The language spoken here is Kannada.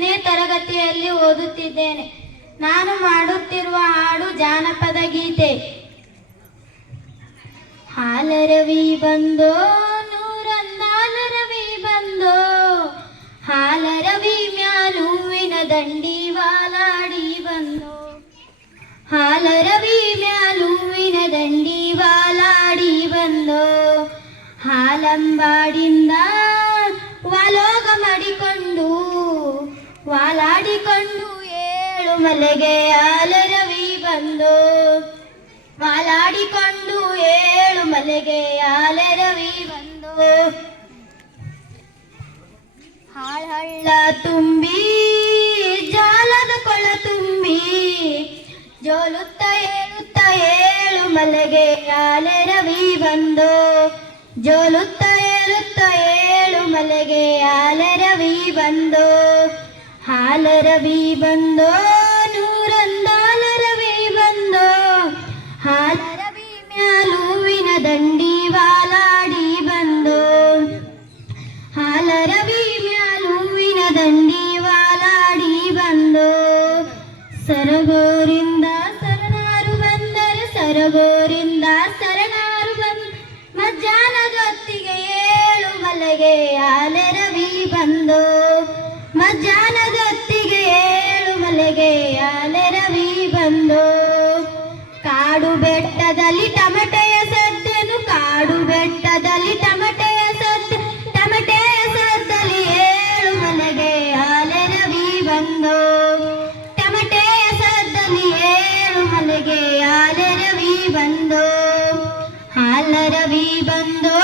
5ನೇ ತರಗತಿಯಲ್ಲಿ ಓದುತ್ತಿದ್ದೇನೆ. ನಾನು ಮಾಡುತ್ತಿರುವ ಹಾಡು ಜಾನಪದ ಗೀತೆ. ಹಾಲರವಿ ಬಂದೋ ನೂರಂದಾಲರವಿ ಬಂದೋ, ಹಾಲರವಿ ಮ್ಯಾಲುವಿನ ದಂಡಿ ವಾಲಾಡಿ ಬಂದೋ, ಹಾಲರವಿ ಮ್ಯಾಲುವಿನ ದಂಡಿ ವಾಲಾಡಿ ಬಂದೋ, ಹಾಲಂಬಾಡಿಂದ ವಾಲೋಗ ಮಾಡಿಕೊಂಡು ವಾಲಾಡಿಕೊಂಡು ಏಳು ಮಲೆಗೆ ಹಾಲರವಿ ಬಂದೋ, ವಾಲಾಡಿಕೊಂಡು ಏಳು ಮಲೆಗೆ ಹಾಲರವಿ ಬಂದೋ, ಹಾಳಹಳ್ಳ ತುಂಬಿ ಜಾಲದ ಕೊಳ ತುಂಬಿ ಜೋಲುತ್ತ ಏಳು ಮಲೆಗೆ ಹಾಲರವಿ ಬಂದೋ, ಜೋಲುತ್ತ ಏಳು ಮಲೆಗೆ ಹಾಲರವಿ ಬಂದೋ, ಹಾಲರವಿ ಬಂದೋ ನೂರಂದಾಲರವಿ ಬಂದೋ, ಹಾಲರವಿ ಮ್ಯಾಲುವಿನ ದಂಡಿ ವಾಲಾಡಿ ಬಂದೋ, ಹಾಲರವಿ ಮ್ಯಾಲುವಿನ ದಂಡಿ ವಾಲಾಡಿ ಬಂದೋ, ಸರಗೋರಿಂದ ಸರನಾರು ಬಂದರೆ ಸರಗೋರಿಂದ ಸರನಾರು ಬಂದ ಮಧ್ಯಾಹ್ನದೊತ್ತಿಗೆ ಏಳು ಮಲೆಗೆ ಹಾಲರವಿ ಬಂದೋ, ಮಧ್ಯಾಹ್ನದೊತ್ತಿಗೆ ಏಳು ಮಲೆಗೆ ಹಾಲರವಿ ಬಂದೋ, ಕಾಡು ಬೆಟ್ಟದಲ್ಲಿ ಟಮಟೆಯ ಸದ್ದನು ಕಾಡು ಬೆಟ್ಟದಲ್ಲಿ ಟಮಟೆಯ ಸದ್ದು ಟಮಟೆಯ ಸದ್ದಲ್ಲಿ ಏಳು ಮಲೆಗೆ ಹಾಲರವಿ ಬಂದೋ, ಟಮಟೆಯ ಸದ್ದಲ್ಲಿ ಏಳು ಮಲೆಗೆ ಹಾಲರವಿ ಬಂದೋ, ಹಾಲರವಿ ಬಂದೋ